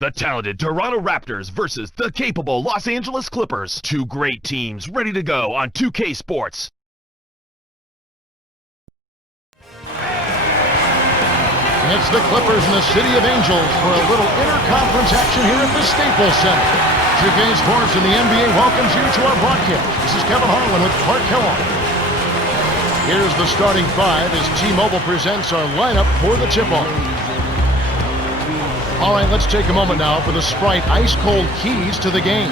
The talented Toronto Raptors versus the capable Los Angeles Clippers. Two great teams ready to go on 2K Sports. It's the Clippers and the City of Angels for a little interconference action here at the Staples Center. 2K Sports and the NBA welcomes you to our broadcast. This is Kevin Harlan with Clark Kellogg. Here's the starting five as T-Mobile presents our lineup for the tip-off. All right, let's take a moment now for the Sprite ice-cold keys to the game.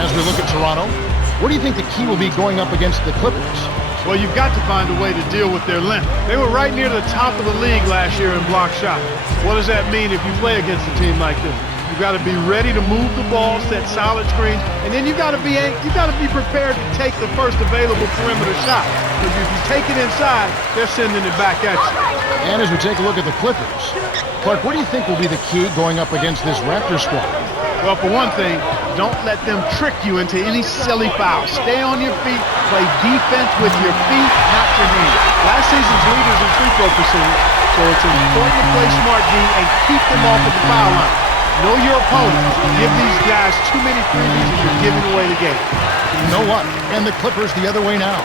As we look at Toronto, what do you think the key will be going up against the Clippers? Well, you've got to find a way to deal with their length. They were right near the top of the league last year in block shot. What does that mean if you play against a team like this? You've got to be ready to move the ball, set solid screens, and then you've got to be prepared to take the first available perimeter shot. Because if you take it inside, they're sending it back at you. And as we take a look at the Clippers, Clark, what do you think will be the key going up against this Raptors squad? Well, for one thing, don't let them trick you into any silly fouls. Stay on your feet, play defense with your feet, not your hands. Last season's leaders in free throw percentage, so it's important to play smart D and keep them off of the foul line. Know your opponent. Give these guys too many freebies and you're giving away the game. You know what? And the Clippers the other way now.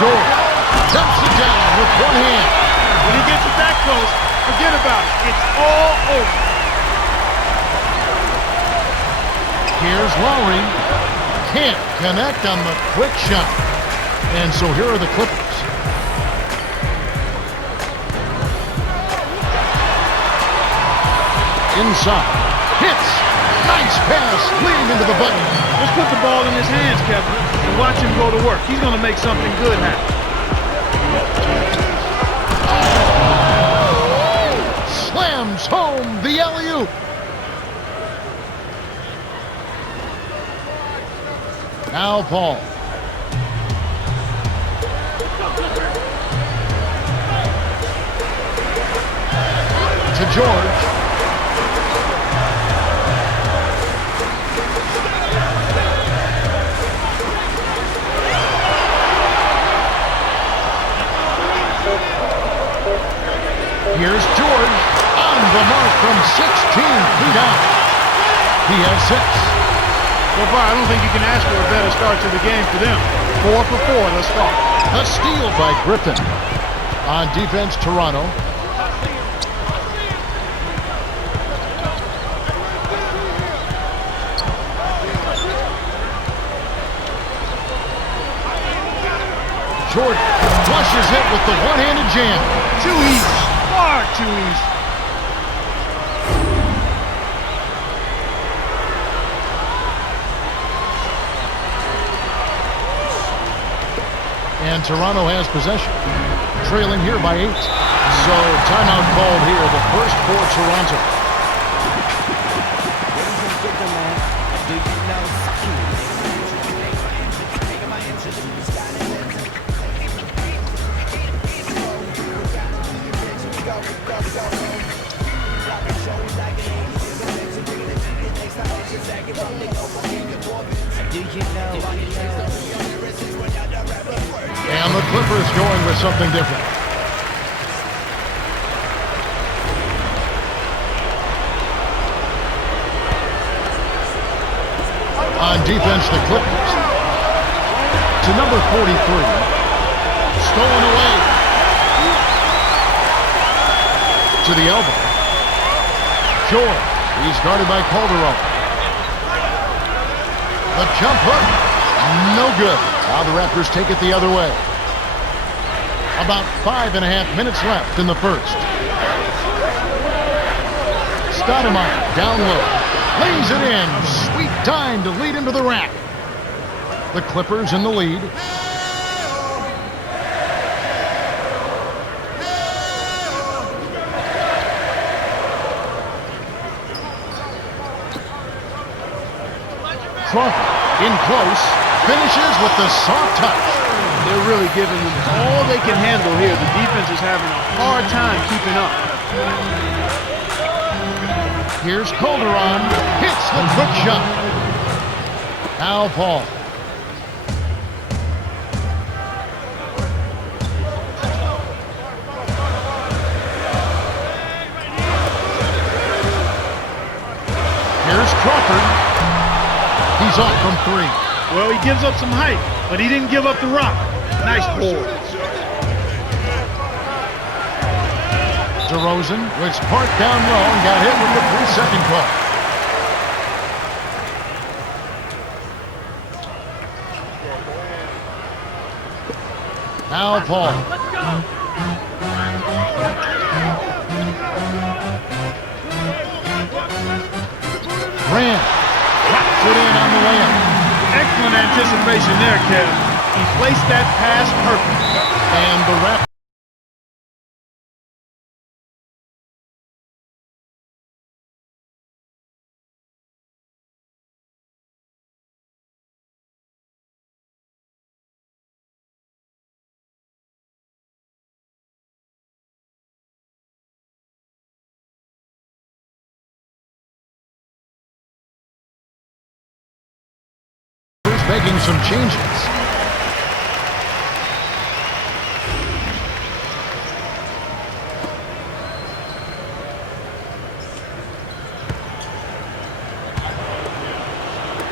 George dumps it down with one hand. When he gets it that close, forget about it. It's all over. Here's Lowry. Can't connect on the quick shot. And so here are the Clippers. Inside. Hits. Nice pass. Leading into the button. Just put the ball in his hands, Kevin, and watch him go to work. He's going to make something good happen. Slams home the alley-oop. Now Paul. To George. Here's George on the mark from 16 feet out. He has 6. So far, I don't think you can ask for a better start to the game for them. 4 for 4 thus far. A steal by Griffin. On defense, Toronto. Jordan flushes it with the one-handed jam. Too easy. Far too easy. And Toronto has possession, trailing here by 8. So timeout called here, the first for Toronto. And the Clippers going with something different. On defense, the Clippers. To number 43. Stolen away. To the elbow. George. He's guarded by Calderon. The jump hook. No good. Now the Raptors take it the other way. About 5.5 minutes left in the first. Stoudemire down low. Lays it in. Sweet time to lead into the rack. The Clippers in the lead. Crawford in close. Finishes with the soft touch. They're really giving them all they can handle here. The defense is having a hard time keeping up. Here's Calderon. Hits the quick shot. Now Paul. Crawford. He's off from 3. Well, he gives up some height, but he didn't give up the rock. Nice board. DeRozan was parked down low and got hit with the 3-second call. Now Paul. Grant drops it in on the layup. Excellent anticipation there, Kev. He placed that pass perfect. And the Raptors. Making some changes.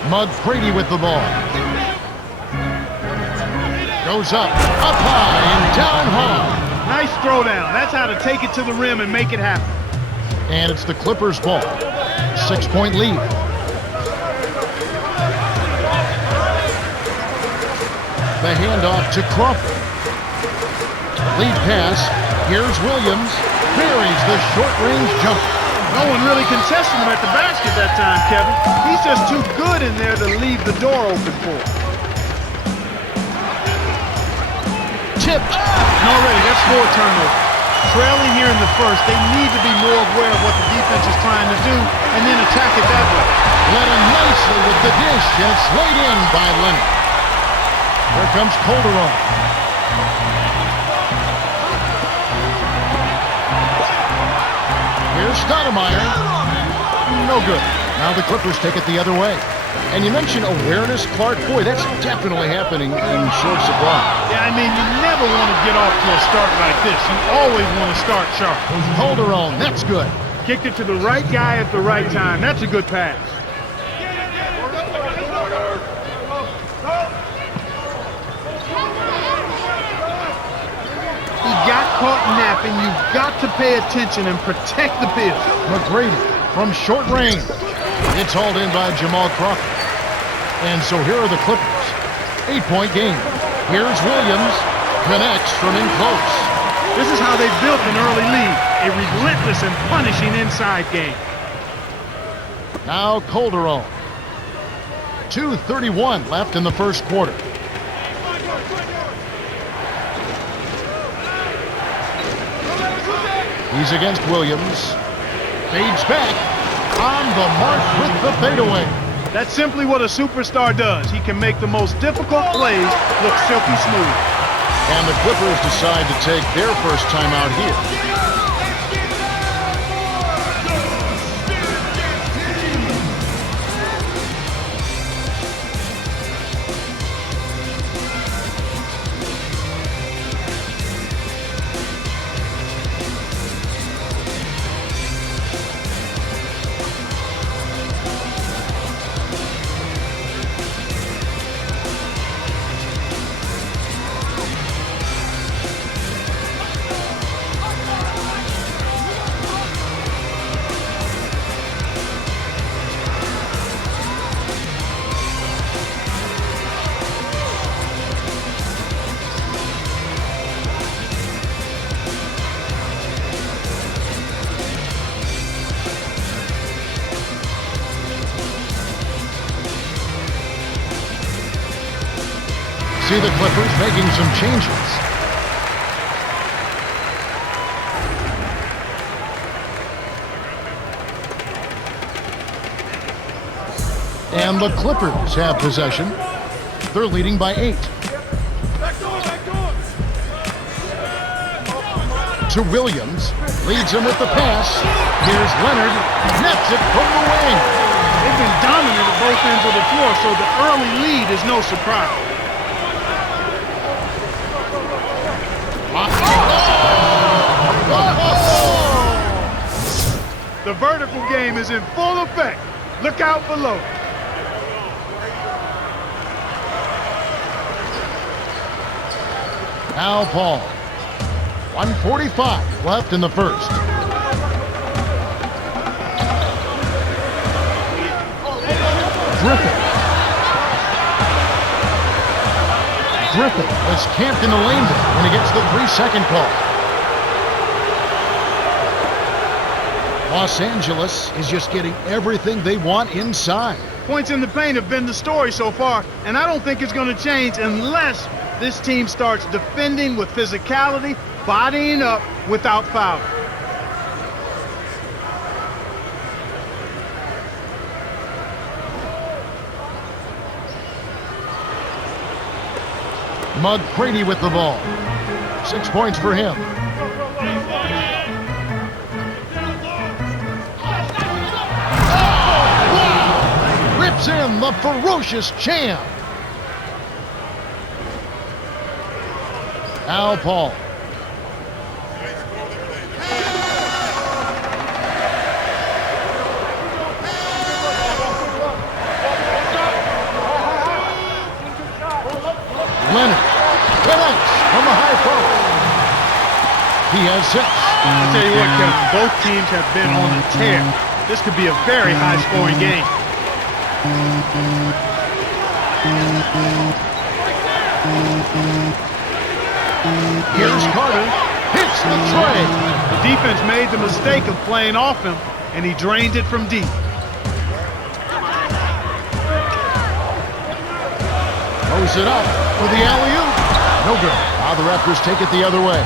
Mud Brady with the ball. Goes up high, and down hard. Nice throwdown. That's how to take it to the rim and make it happen. And it's the Clippers' ball. 6-point lead. The handoff to Crawford. Lead pass. Here's Williams. Buries the short-range jumper. No one really contested him at the basket that time, Kevin. He's just too good in there to leave the door open for him. Tip. And already, that's 4 turnovers. Trailing here in the first, they need to be more aware of what the defense is trying to do and then attack it that way. Led him nicely with the dish, and it's laid in by Leonard. Here comes Calderon. Here's Stoudemire. No good. Now the Clippers take it the other way. And you mentioned awareness, Clark. Boy, that's definitely happening in short supply. Yeah, I mean, you never want to get off to a start like this. You always want to start sharp. Calderon, that's good. Kicked it to the right guy at the right time. That's a good pass. He got caught napping. You've got to pay attention and protect the bill. McGrady from short range. It's hauled in by Jamal Crawford. And so here are the Clippers. 8-point game. Here's Williams. Connects from in close. This is how they built an early lead. A relentless and punishing inside game. Now Calderon. 2:31 left in the first quarter. He's against Williams. Fades back. On the mark with the fadeaway. That's simply what a superstar does. He can make the most difficult plays look silky smooth. And the Clippers decide to take their first time out here. See the Clippers making some changes. And the Clippers have possession. They're leading by 8. To Williams. Leads him with the pass. Here's Leonard. Nets it from the wing. They've been dominant at both ends of the floor, so the early lead is no surprise. The vertical game is in full effect. Look out below. Now Paul. 1:45 left in the first. Griffin is camped in the lane there when he gets the 3-second call. Los Angeles is just getting everything they want inside. Points in the paint have been the story so far, and I don't think it's going to change unless this team starts defending with physicality, bodying up without fouling. McGrady with the ball. 6 points for him. Rips in the ferocious champ. Al Paul. Leonard connects from the high post. He has 6. I'll tell you what, Kevin, both teams have been on a tear. This could be a very high-scoring game. Here's Carter. Hits the tray. The defense made the mistake of playing off him, and he drained it from deep. Throws it up for the alley-oop. No good. Now the Raptors take it the other way.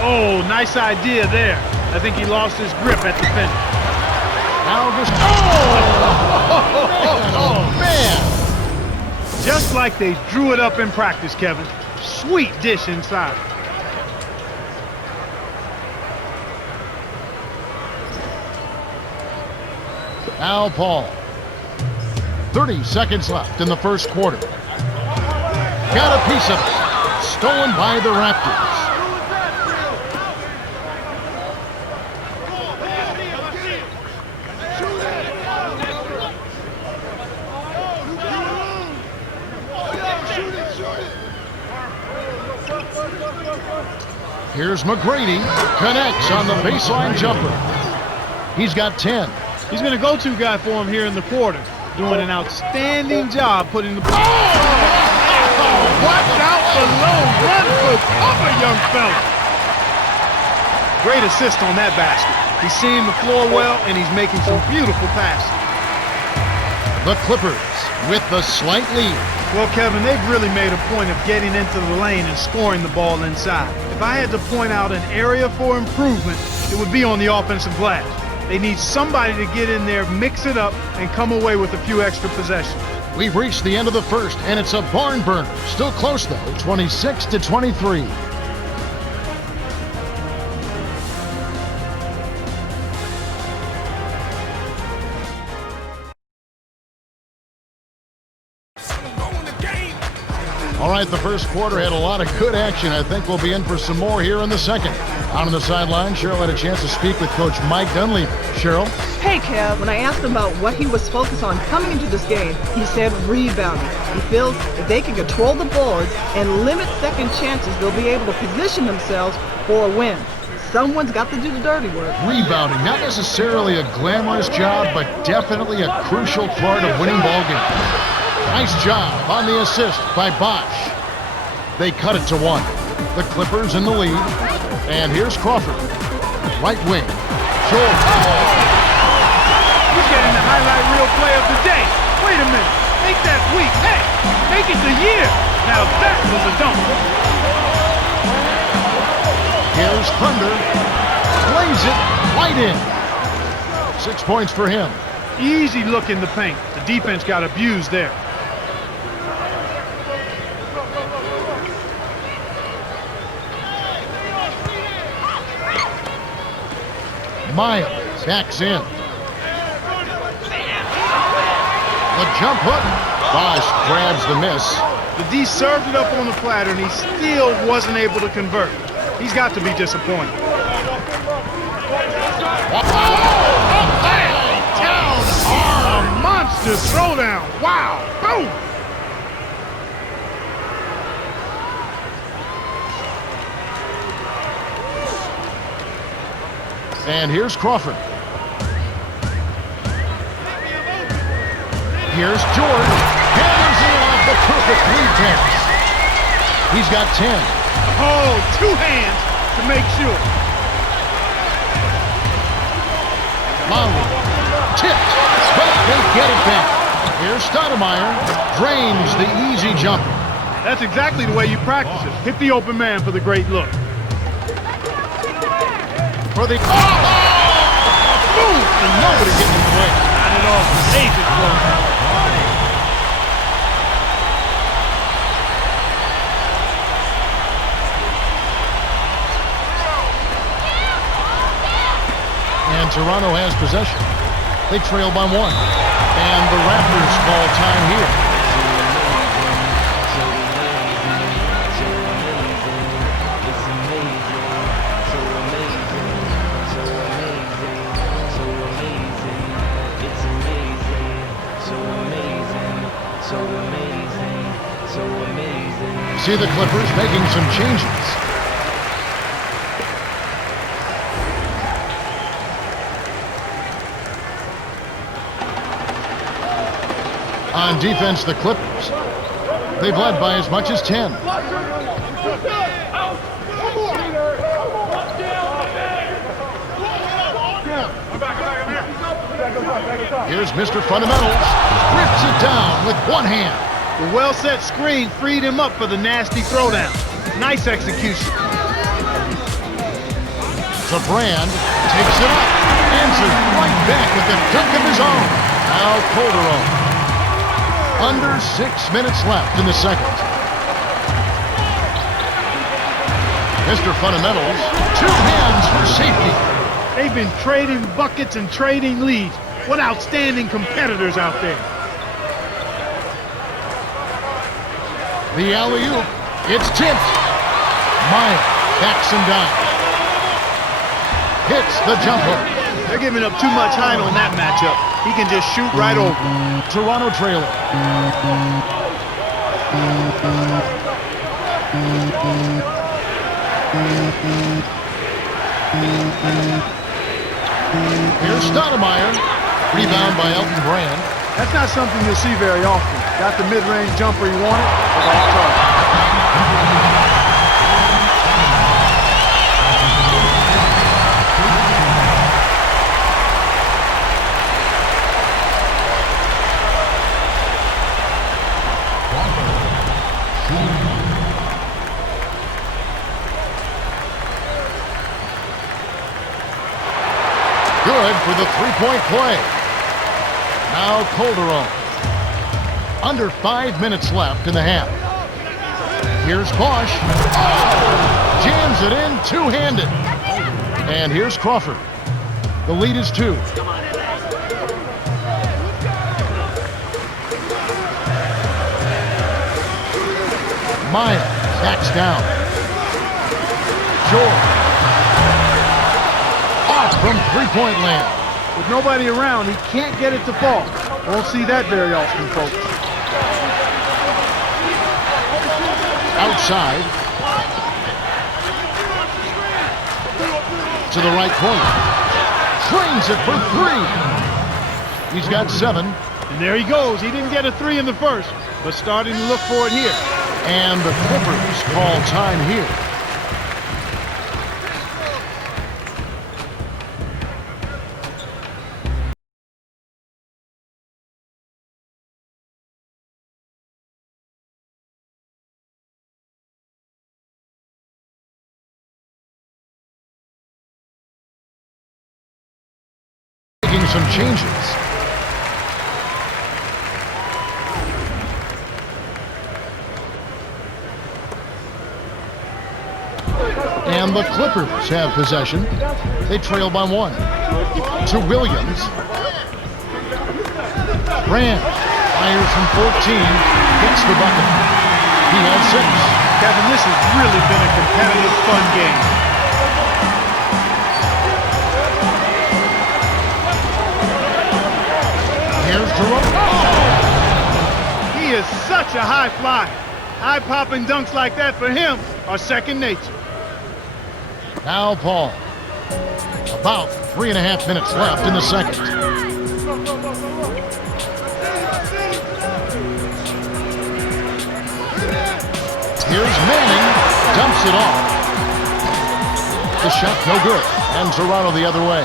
Oh, nice idea there. I think he lost his grip at the finish. Now just... Oh, man! Just like they drew it up in practice, Kevin. Sweet dish inside. Al Paul. 30 seconds left in the first quarter. Got a piece of it. Stolen by the Raptors. Here's McGrady. Connects on the baseline jumper. He's got 10. He's been a go-to guy for him here in the quarter. Doing an outstanding job putting the ball. Watch out below. Run for cover, young fella. Great assist on that basket. He's seeing the floor well, and he's making some beautiful passes. The Clippers with the slight lead. Well, Kevin, they've really made a point of getting into the lane and scoring the ball inside. If I had to point out an area for improvement, it would be on the offensive glass. They need somebody to get in there, mix it up, and come away with a few extra possessions. We've reached the end of the first, and it's a barn burner. Still close, though, 26-23. All right, the first quarter had a lot of good action. I think we'll be in for some more here in the second. Out on the sideline, Cheryl had a chance to speak with Coach Mike Dunleavy. Cheryl? Hey, Kev, when I asked him about what he was focused on coming into this game, he said rebounding. He feels if they can control the boards and limit second chances, they'll be able to position themselves for a win. Someone's got to do the dirty work. Rebounding, not necessarily a glamorous job, but definitely a crucial part of winning ball games. Nice job on the assist by Bosch. They cut it to 1. The Clippers in the lead. And here's Crawford. Right wing. Short. He's getting the highlight reel play of the day. Wait a minute. Make that week. Hey, make it the year. Now that was a dunk. Here's Thunder. Plays it right in. 6 points for him. Easy look in the paint. The defense got abused there. Miles backs in. The jump hook. Bosch grabs the miss. The D served it up on the platter, and he still wasn't able to convert. He's got to be disappointed. Down, arm. Raptors throwdown. Wow. Boom. And here's Crawford. Here's George. Hammers it off the perfect lead pass. He's got 10. Oh, 2 hands to make sure. Lowry. Tipped. But they get it back. Here's Stoudemire. Drains the easy jumper. That's exactly the way you practice it. Hit the open man for the great look. For the... Boom! And nobody getting away. Not at all. Agent flow. And Toronto has possession. They trail by 1. And the Raptors call time here. See the Clippers making some changes. On defense, the Clippers. They've led by as much as 10. Here's Mr. Fundamentals. Rips it down with 1 hand. The well-set screen freed him up for the nasty throwdown. Nice execution. The Brand takes it up. Answers right back with a dunk of his own. Now Calderon. Under 6 minutes left in the second. Mr. Fundamentals, 2 hands for safety. They've been trading buckets and trading leads. What outstanding competitors out there. The alley-oop. It's tipped. Maya backs him down. Hits the jumper. They're giving up too much height on that matchup. He can just shoot right over. Toronto trailer. Here's Stoudemire. Rebound by Elton Brand. That's not something you'll see very often. Got the mid-range jumper he wanted, but off target. Good for the three-point play. Now Calderon. Under 5 minutes left in the half. Here's Bosch. Oh! Jams it in two-handed. And here's Crawford. The lead is 2. Maya backs down. George. Off from three-point land. With nobody around, he can't get it to fall. Won't see that very often, folks. Outside. To the right corner. Trains it for 3. He's got 7. And there he goes. He didn't get a 3 in the first, but starting to look for it here. And the Clippers call time here. Making some changes. And the Clippers have possession. They trail by 1. To Williams. Brand fires from 14. Gets the bucket. He has 6. Kevin, this has really been a competitive, fun game. Here's Jerome. is such a high flyer. High-popping dunks like that for him are second nature. Now Paul. About 3.5 minutes left in the second. Here's Manning. Dumps it off. The shot no good. And Toronto the other way.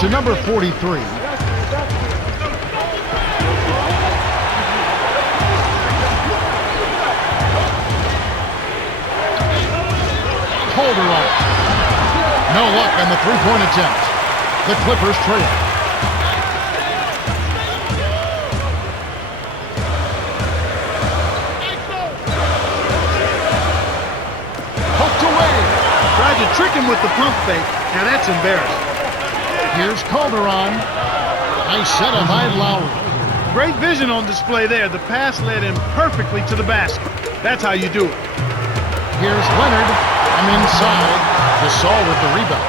To number 43. Holder on. No luck on the three-point attempt. The Clippers trail. Poked away. Tried to trick him with the pump fake. Now that's embarrassing. Here's Calderon. Nice setup by Lowry. Great vision on display there. The pass led him perfectly to the basket. That's how you do it. Here's Leonard. I'm inside. Gasol with the rebound.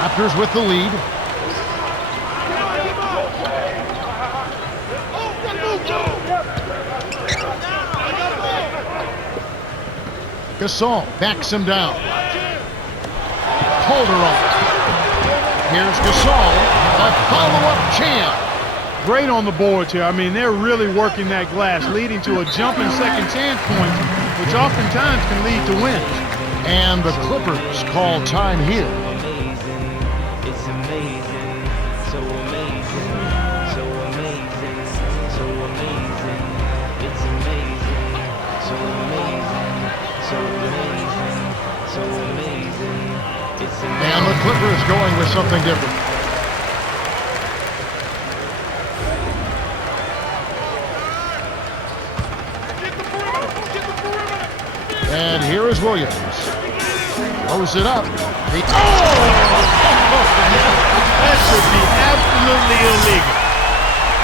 Raptors with the lead. Gasol backs him down. Calderon. Here's Gasol. A follow-up jam. Great on the boards here. I mean, they're really working that glass, leading to a jumping second chance point, which oftentimes can lead to wins. And the Clippers call time here. It's amazing, so amazing, so amazing, so amazing. It's amazing, so amazing, so amazing, so amazing. It's amazing. And the Clippers going with something different. And here is Williams. Throws it up. That should be absolutely illegal.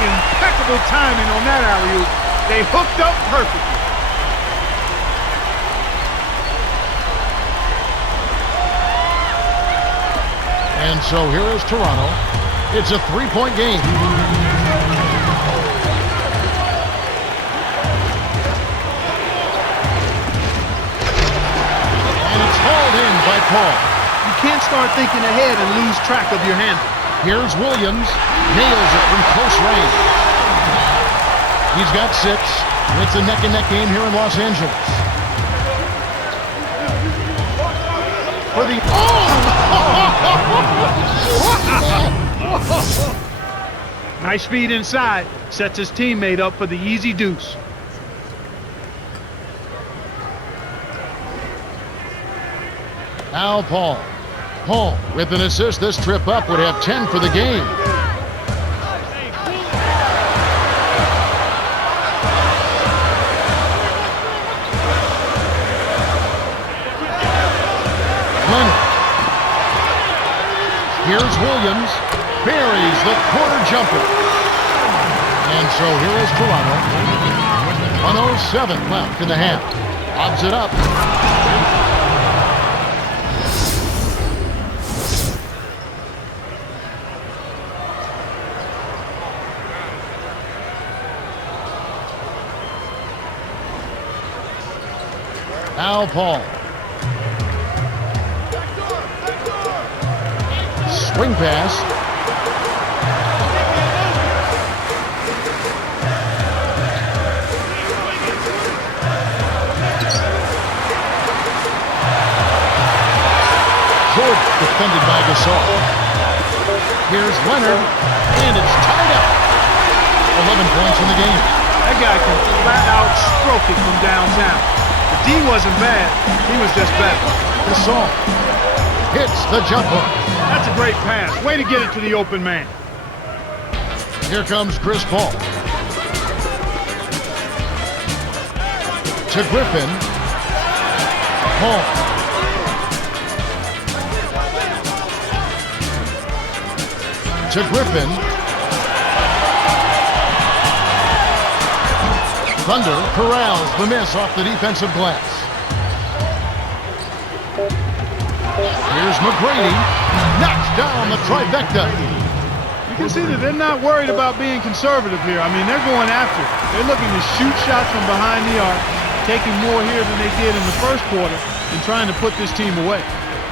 Impeccable timing on that alley-oop. They hooked up perfectly. And so here is Toronto. It's a three-point game. By Paul. You can't start thinking ahead and lose track of your handle. Here's Williams. Nails it from close range. He's got 6. It's a neck-and-neck game here in Los Angeles. For the... Oh! Nice feed inside. Sets his teammate up for the easy deuce. Now Paul. Paul, with an assist this trip up, would have 10 for the game. Leonard. Here's Williams. Buries the corner jumper. And so here is Toronto. 1:07 left in the half. Lobs it up. Now Paul. Swing pass. Short, defended by Gasol. Here's Leonard, and it's tied up. 11 points in the game. That guy can flat out stroke it from downtown. The D wasn't bad, he was just better. Gasol hits the jump hook. That's a great pass. Way to get it to the open man. Here comes Chris Paul. To Griffin. Paul. To Griffin. Thunder corrals the miss off the defensive glass. Here's McGrady. Knocks down the trifecta. You can see that they're not worried about being conservative here. I mean, they're going after it. They're looking to shoot shots from behind the arc, taking more here than they did in the first quarter and trying to put this team away.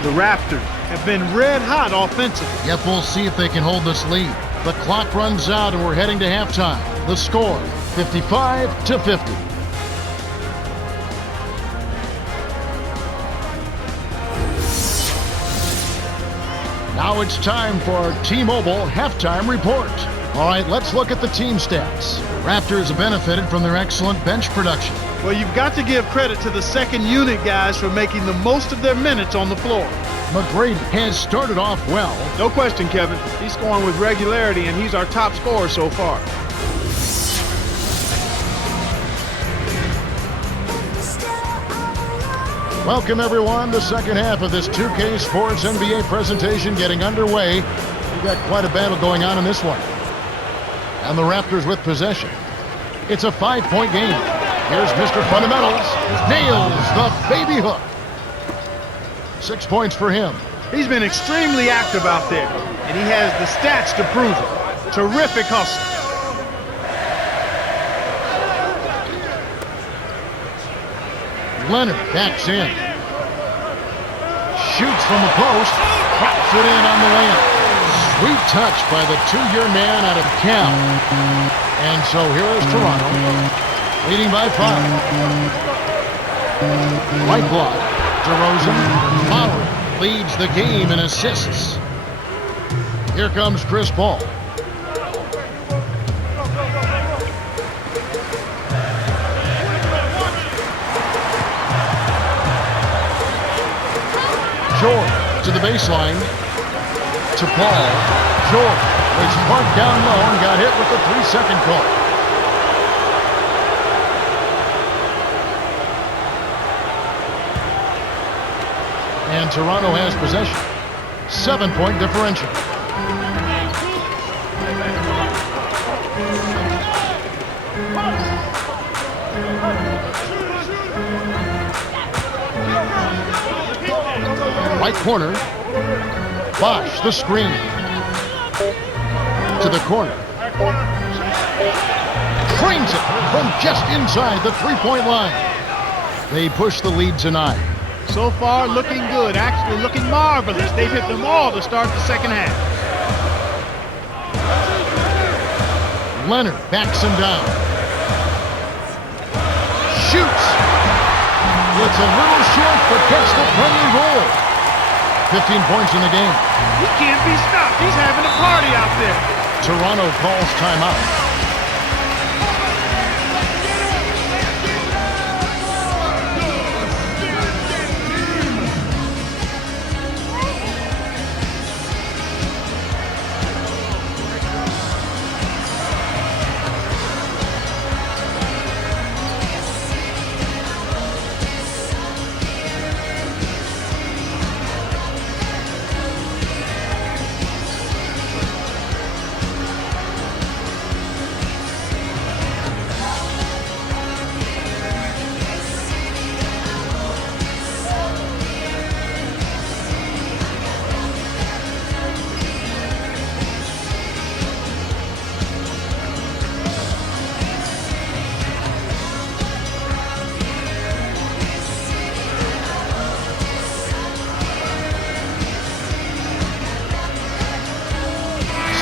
The Raptors have been red hot offensively. Yep, we'll see if they can hold this lead. The clock runs out and we're heading to halftime. The score, 55-50. Now it's time for our T-Mobile halftime report. All right, let's look at the team stats. Raptors have benefited from their excellent bench production. Well, you've got to give credit to the second unit guys for making the most of their minutes on the floor. McGrady has started off well. No question, Kevin. He's scoring with regularity, and he's our top scorer so far. Welcome, everyone. The second half of this 2K Sports NBA presentation getting underway. We've got quite a battle going on in this one. And the Raptors with possession. It's a 5-point game. Here's Mr. Fundamentals. Nails the baby hook. 6 points for him. He's been extremely active out there, and he has the stats to prove it. Terrific hustle. Leonard backs in. Shoots from the post. Pops it in on the layup. Sweet touch by the two-year man out of Cal. And so here is Toronto, leading by 5. Right block. DeRozan. Lowry leads the game in assists. Here comes Chris Paul. George to the baseline. To Paul. George was parked down low and got hit with the 3-second call. And Toronto has possession. 7-point differential. Right corner. Bosh, the screen. To the corner. Trains it from just inside the 3-point line. They push the lead to 9. So far, looking good. Actually looking marvelous. They've hit them all to start the second half. Leonard backs him down. Shoots. It's a little short, but gets the friendly roll. 15 points in the game. He can't be stopped. He's having a party out there. Toronto calls timeout.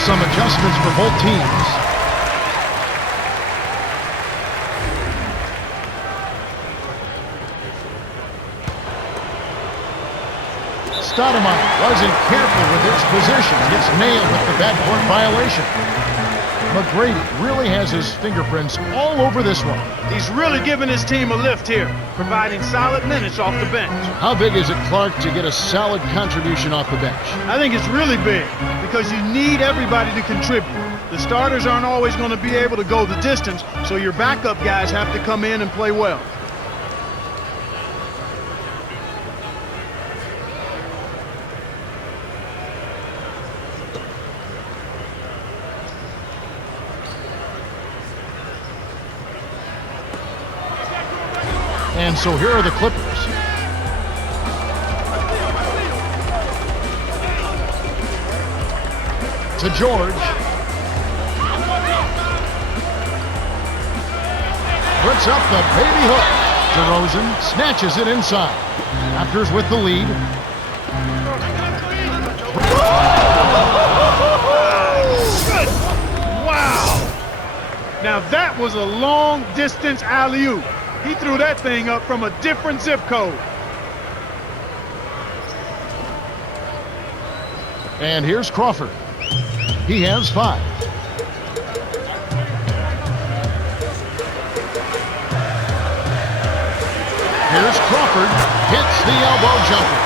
Some adjustments for both teams. Stoudemire wasn't careful with his position. Gets nailed with the backcourt violation. McGrady really has his fingerprints all over this one. He's really giving his team a lift here, providing solid minutes off the bench. How big is it, Clark, to get a solid contribution off the bench? I think it's really big because you need everybody to contribute. The starters aren't always going to be able to go the distance, so your backup guys have to come in and play well. And so here are the Clippers. To George. puts up the baby hook. DeRozan snatches it inside. Raptors with the lead. Wow! Now that was a long-distance alley-oop. He threw that thing up from a different zip code. And here's Crawford. He has 5. Here's Crawford. Hits the elbow jumper.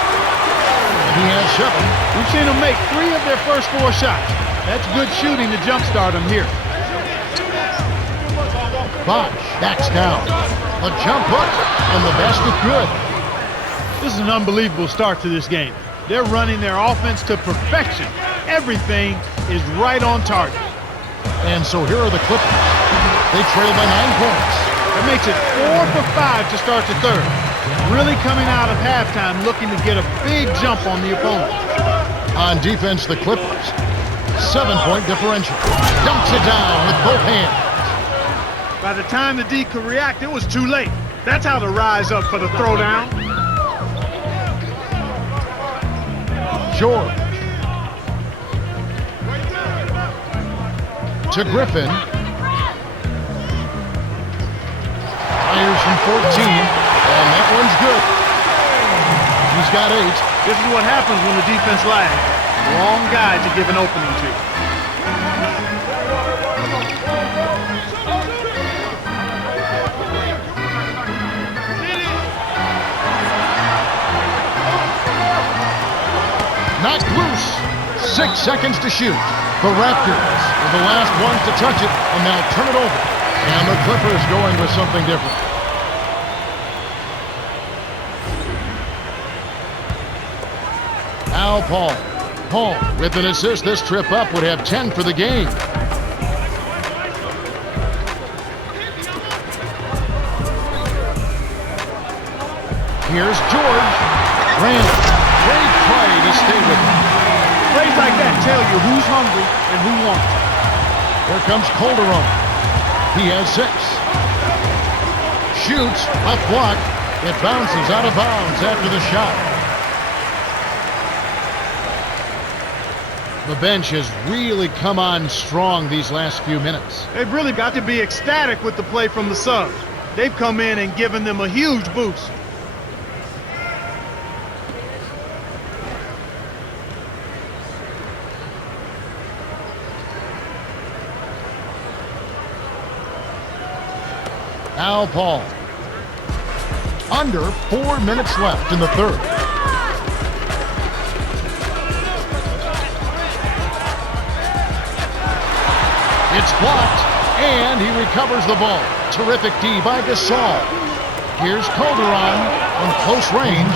He has 7. We've seen them make 3 of their first 4 shots. That's good shooting to jumpstart them here. Bosh backs down. A jump hook, and the basket good. This is an unbelievable start to this game. They're running their offense to perfection. Everything is right on target. And so here are the Clippers. They trail by 9 points. That makes it 4 for 5 to start the third. Really coming out of halftime looking to get a big jump on the opponent. On defense, the Clippers. 7-point differential. Dumps it down with both hands. By the time the D could react, it was too late. That's how to rise up for the throwdown. George. To Griffin. Fires from 14, and that one's good. He's got 8. This is what happens when the defense lags. Wrong guy to give an opening to. Knocked loose. 6 seconds to shoot. The Raptors are the last ones to touch it, and now turn it over. And the Clippers going with something different. Now Paul. Paul with an assist this trip up would have 10 for the game. Here's George. Randall. Great play to stay with him. Plays like that tell you who's hungry and who wants it. Here comes Calderon. He has 6. Shoots, left block. It bounces out of bounds after the shot. The bench has really come on strong these last few minutes. They've really got to be ecstatic with the play from the subs. They've come in and given them a huge boost. Now Paul. Under 4 minutes left in the third. It's blocked, and he recovers the ball. Terrific D by Gasol. Here's Calderon from close range.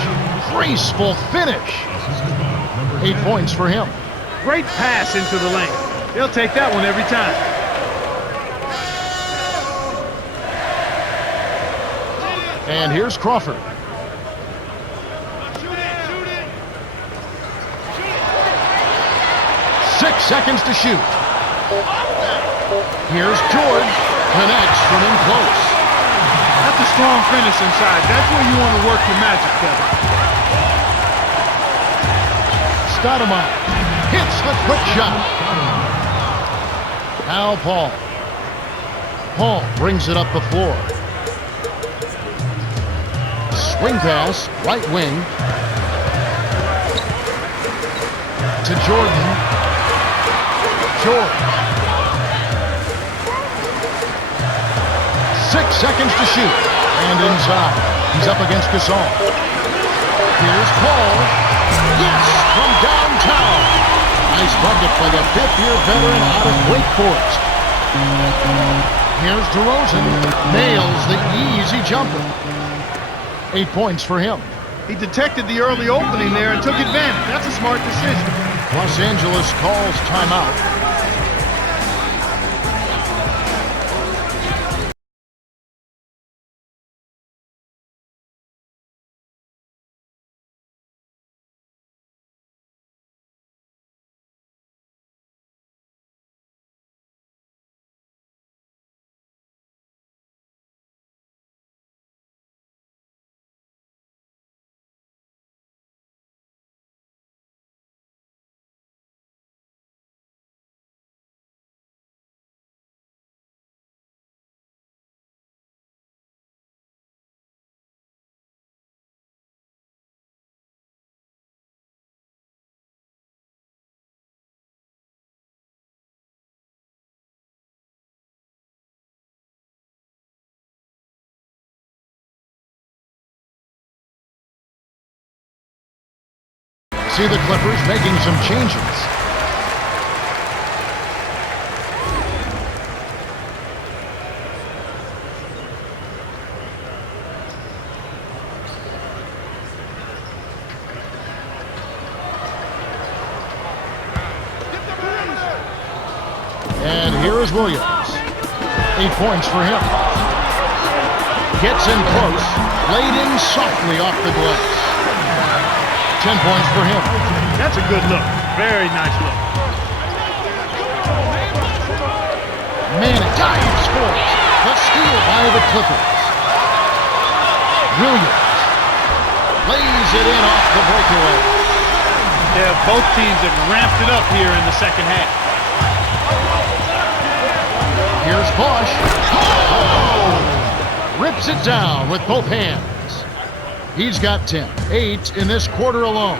Graceful finish. 8 points for him. Great pass into the lane. They'll take that one every time. And here's Crawford. Six seconds to shoot. Here's George. Connects from in close. That's a strong finish inside. That's where you want to work your magic, Kevin. Stoudemire hits the quick shot. Now Paul. Paul brings it up the floor. Swing pass, right wing. To Jordan. George. 6 seconds to shoot. And inside. He's up against Gasol. Here's Paul. Yes, from downtown. Nice bucket for the 5th-year veteran out of Wake Forest. Here's DeRozan. Nails the easy jumper. 8 points for him. He detected the early opening there and took advantage. That's a smart decision. Los Angeles calls timeout. See the Clippers making some changes. And here is Williams. 8 points for him. Gets in close. Laid in softly off the glass. 10 points for him. That's a good look. Very nice look. Manning scores. The steal by the Clippers. Williams lays it in off the breakaway. Yeah, both teams have ramped it up here in the second half. Here's Bosch. Oh! Rips it down with both hands. He's got 10. 8 in this quarter alone.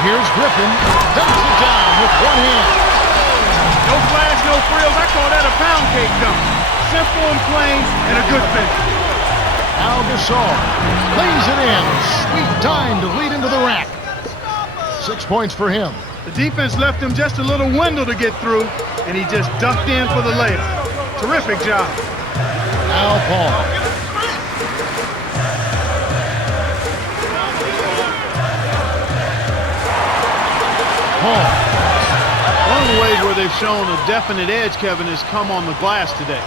Here's Griffin. Dumps it down with one hand. No flash, no frills. I call that a pound cake dunk. Simple and plain and a good finish. Al Gasol lays it in. Sweet time to lead into the rack. 6 points for him. The defense left him just a little window to get through, and he just ducked in for the layup. Terrific job. Al Paul. One of the ways where they've shown a definite edge, Kevin, has come on the glass today.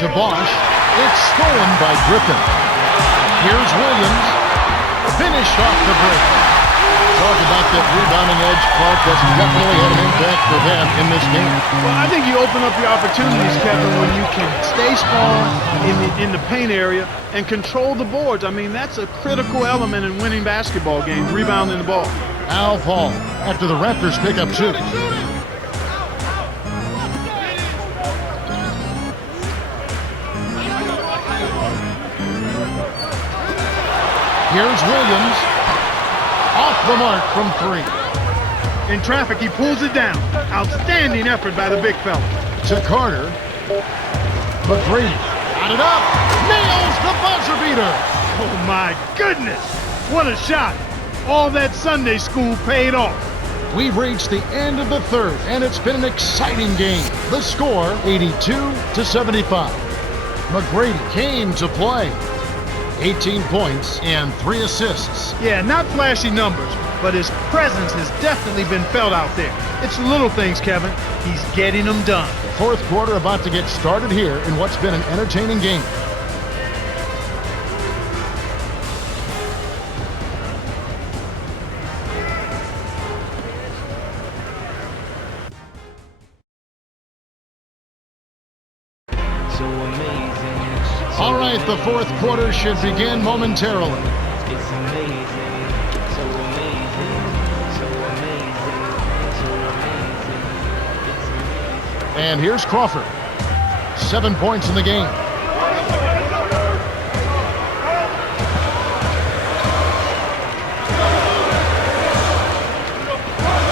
To Bosch. It's stolen by Griffin. Here's Williams. Finished off the break. Talk about that rebounding edge, Clark. That's definitely had an impact for them in this game. Well, I think you open up your opportunities, Kevin, when you can stay strong in the paint area and control the boards. I mean, that's a critical element in winning basketball games, rebounding the ball. Al Paul after the Raptors pick up 2. Here's Williams. Off the mark from 3. In traffic, he pulls it down. Outstanding effort by the big fella. To Carter. McGrady. Got it up. Nails the buzzer beater. Oh, my goodness. What a shot. All that Sunday school paid off. We've reached the end of the third, and it's been an exciting game. The score, 82-75. McGrady came to play. 18 points and 3 assists. Yeah, not flashy numbers, but his presence has definitely been felt out there. It's the little things, Kevin. He's getting them done. The fourth quarter about to get started here in what's been an entertaining game. So amazing. All right, the fourth quarter should begin momentarily. It's amazing. So amazing. So amazing. So amazing. It's amazing. And here's Crawford. 7 points in the game.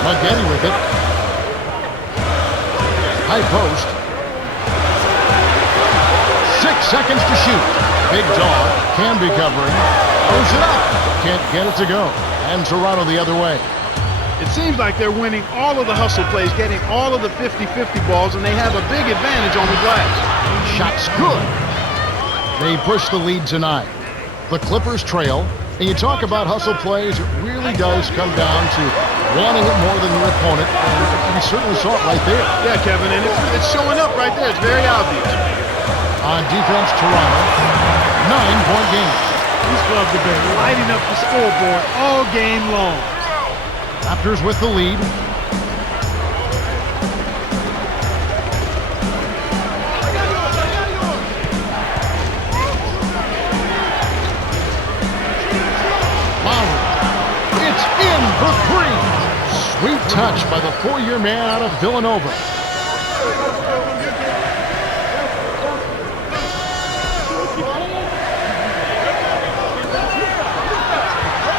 Maggette with it. High post. 6 seconds to shoot. Big dog can be covering. Throws it up. Can't get it to go. And Toronto the other way. It seems like they're winning all of the hustle plays, getting all of the 50-50 balls, and they have a big advantage on the glass. Shot's good. They push the lead tonight. The Clippers trail. And you talk about hustle plays, it really does come down to wanting it more than your opponent. And you certainly saw it right there. Yeah, Kevin, and it's showing up right there. It's very obvious. On defense, Toronto, 9-point game. These clubs have been lighting up the scoreboard all game long. Raptors with the lead. Lowry. It's in for 3. Sweet touch by the 4-year man out of Villanova.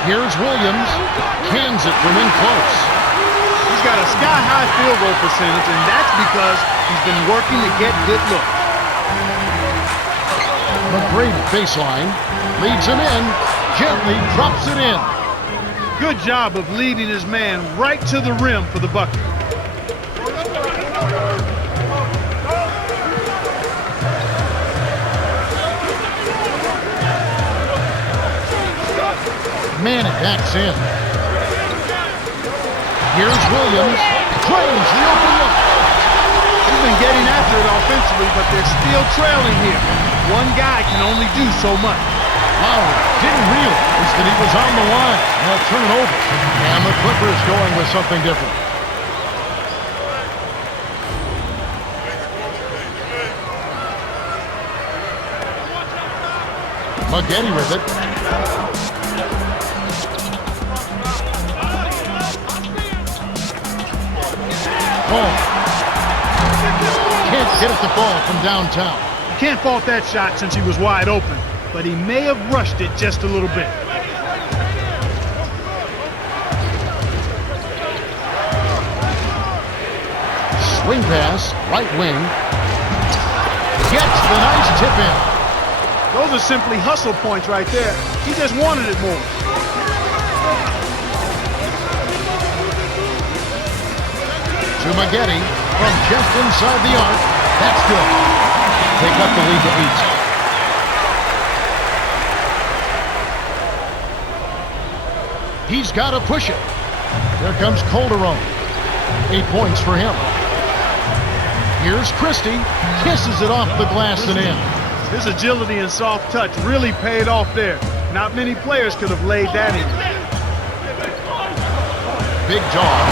Here's Williams. Cans it from in close. He's got a sky-high field goal percentage, and that's because he's been working to get good looks. McGrady baseline. Leads him in. Gently drops it in. Good job of leading his man right to the rim for the bucket. Manning backs in. Here's Williams. Claims the open look. He's been getting after it offensively, but they're still trailing here. One guy can only do so much. Lowry didn't realize that he was on the line. They'll turn it over. And the Clippers going with something different. McGrady with it. Oh. Can't get it to fall from downtown. Can't fault that shot since he was wide open, but he may have rushed it just a little bit. Swing pass, right wing. Gets the nice tip in. Those are simply hustle points right there. He just wanted it more. To McGrady from just inside the arc. That's good. They cut the lead to 8. He's got to push it. Here comes Calderon. 8 points for him. Here's Christie. Kisses it off the glass and in. His agility and soft touch really paid off there. Not many players could have laid that in. Big dog.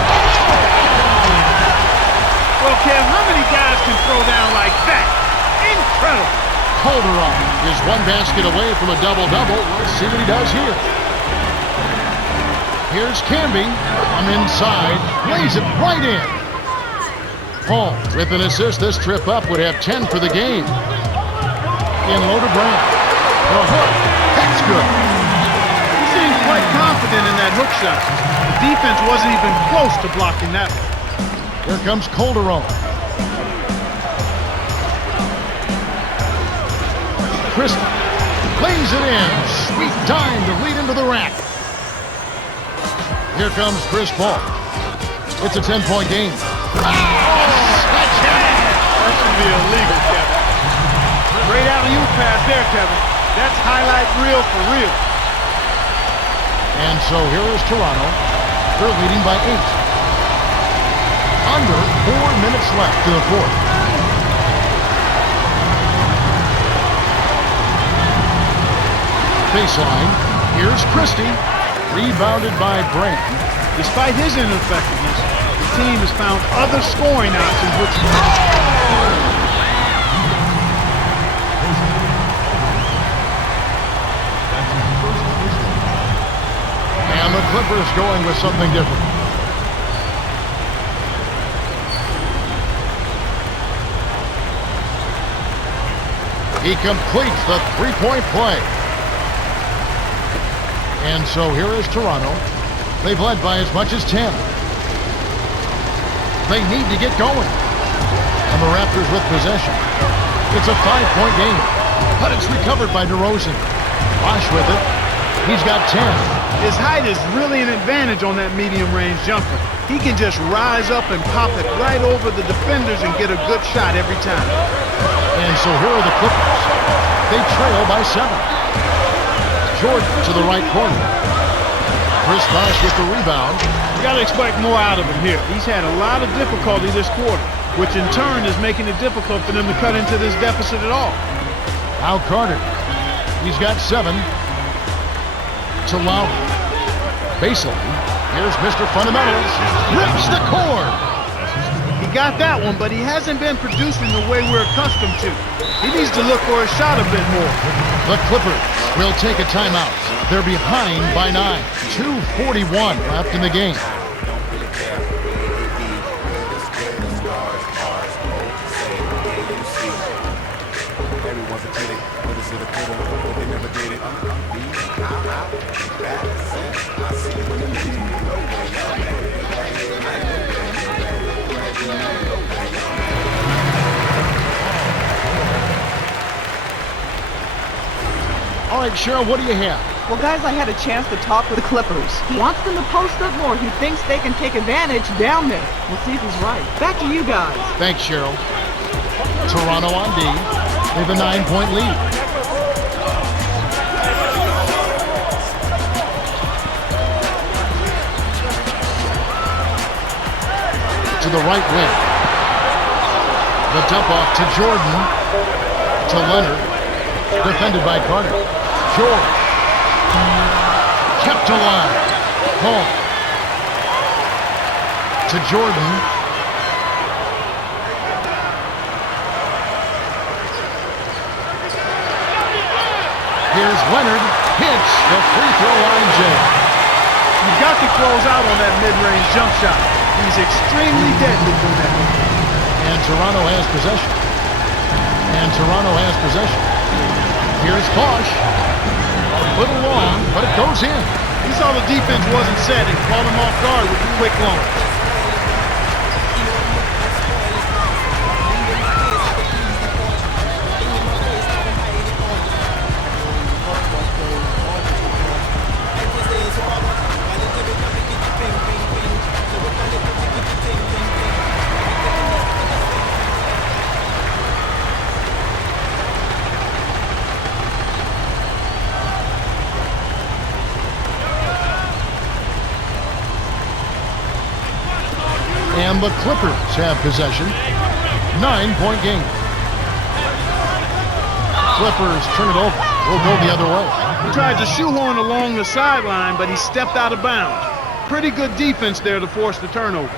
Well, Kev, how many guys can throw down like that? Incredible. Calderon is one basket away from a double-double. Let's see what he does here. Here's Camby from inside. Lays it right in. Paul with an assist. This trip up would have 10 for the game. In low to Brown. The hook. That's good. He seems quite confident in that hook shot. The defense wasn't even close to blocking that one. Here comes Calderon. Christie lays it in. Sweet dime to lead into the rack. Here comes Chris Paul. It's a 10-point game. That should be illegal, Kevin. Great alley-oop pass there, Kevin. That's highlight reel for real. And so here is Toronto. They're leading by 8. Under 4 minutes left in the fourth. Baseline. Here's Christie. Rebounded by Brand. Despite his ineffectiveness, the team has found other scoring options, which... And the Clippers going with something different. He completes the three-point play. And so here is Toronto. They've led by as much as 10. They need to get going. And the Raptors with possession. It's a 5-point game. But it's recovered by DeRozan. Bosh with it. He's got 10. His height is really an advantage on that medium-range jumper. He can just rise up and pop it right over the defenders and get a good shot every time. And so here are the Clippers. They trail by 7. Jordan to the right corner. Chris Bosh with the rebound. You got to expect more out of him here. He's had a lot of difficulty this quarter, which in turn is making it difficult for them to cut into this deficit at all. Al Carter. He's got 7. To Lowry. Baseline. Here's Mr. Fundamentals. Rips the cord. He got that one, but he hasn't been producing the way we're accustomed to. He needs to look for a shot a bit more. The Clippers will take a timeout. They're behind by 9. 2:41 left in the game. Everyone's a critic, but is it a critic? They never did it. All right, Cheryl, what do you have? Well, guys, I had a chance to talk with the Clippers. He wants them to post up more. He thinks they can take advantage down there. We'll see if he's right. Back to you guys. Thanks, Cheryl. Toronto on D. They have a 9-point lead. To the right wing. The dump off to Jordan. To Leonard. Defended by Carter. George. Kept alive. Paul. To Jordan. Here's Leonard. Hits the free throw line jam. You've got to close out on that mid-range jump shot. He's extremely deadly from that. And Toronto has possession. Here's Bosch. A little long, but it goes in. He saw the defense wasn't set and caught him off guard with a quick launch. And the Clippers have possession. 9-point game. Clippers turn it over. We'll go the other way. He tried to shoehorn along the sideline, but he stepped out of bounds. Pretty good defense there to force the turnover.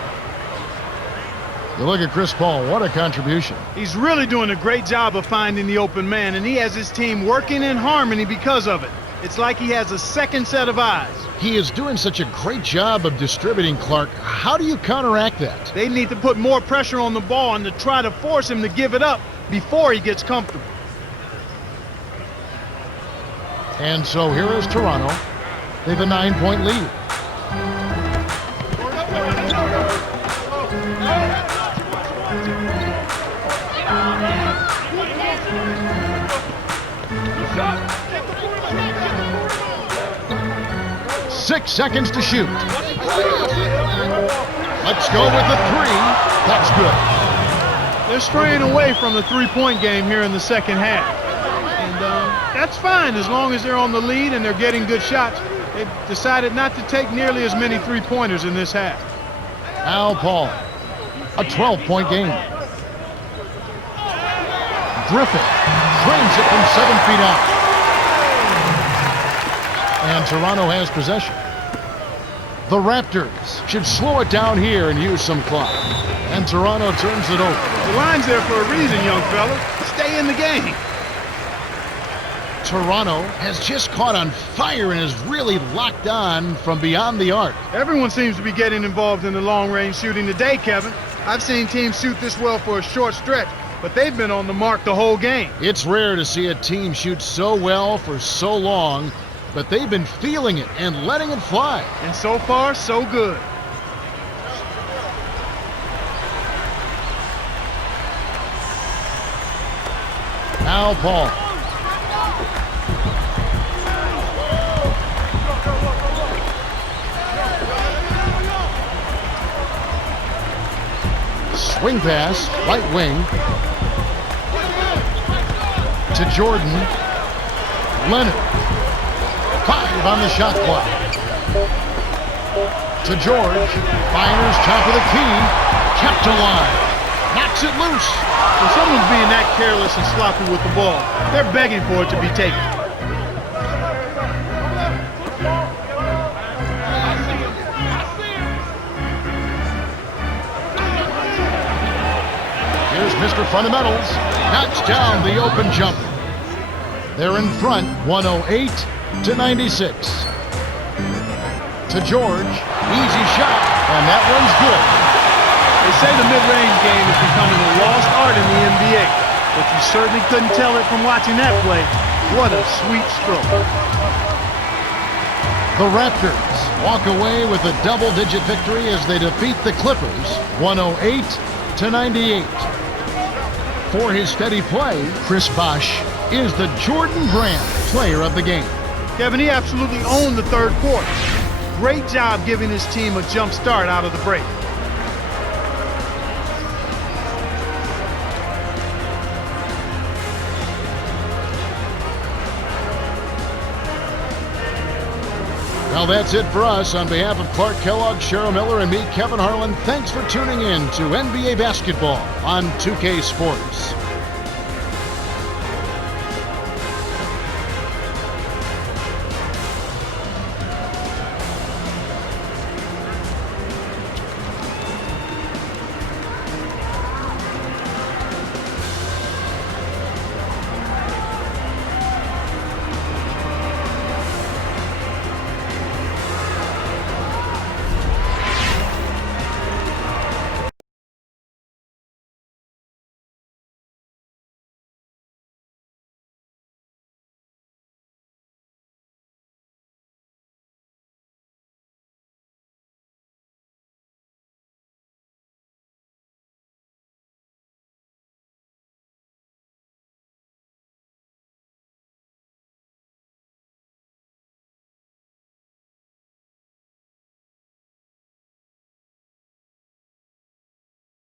You look at Chris Paul. What a contribution. He's really doing a great job of finding the open man, and he has his team working in harmony because of it. It's like he has a second set of eyes. He is doing such a great job of distributing, Clark. How do you counteract that? They need to put more pressure on the ball and to try to force him to give it up before he gets comfortable. And so here is Toronto. They have a 9-point lead. Six seconds to shoot. Let's go with the three. That's good. They're straying away from the three-point game here in the second half. And that's fine as long as they're on the lead and they're getting good shots. They've decided not to take nearly as many three-pointers in this half. Al Paul, a 12-point game. Griffin drains it from 7 feet out. And Toronto has possession. The Raptors should slow it down here and use some clock. And Toronto turns it over. The line's there for a reason, young fella. Stay in the game. Toronto has just caught on fire and is really locked on from beyond the arc. Everyone seems to be getting involved in the long-range shooting today, Kevin. I've seen teams shoot this well for a short stretch, but they've been on the mark the whole game. It's rare to see a team shoot so well for so long, but they've been feeling it and letting it fly. And so far, so good. Al Paul. Swing pass, right wing. To Jordan. Leonard. 5 on the shot clock. To George. Fires top of the key. Kept alive. Knocks it loose. When someone's being that careless and sloppy with the ball, they're begging for it to be taken. Here's Mr. Fundamentals. Knocks down the open jumper. They're in front, 108-96. To George. Easy shot, and that one's good. They say the mid-range game is becoming a lost art in the NBA, but you certainly couldn't tell it from watching that play. What a sweet stroke. The Raptors walk away with a double-digit victory as they defeat the Clippers, 108-98. For his steady play, Chris Bosh is the Jordan Brand Player of the Game. Kevin, he absolutely owned the third quarter. Great job giving his team a jump start out of the break. Well, that's it for us. On behalf of Clark Kellogg, Cheryl Miller, and me, Kevin Harlan, thanks for tuning in to NBA Basketball on 2K Sports.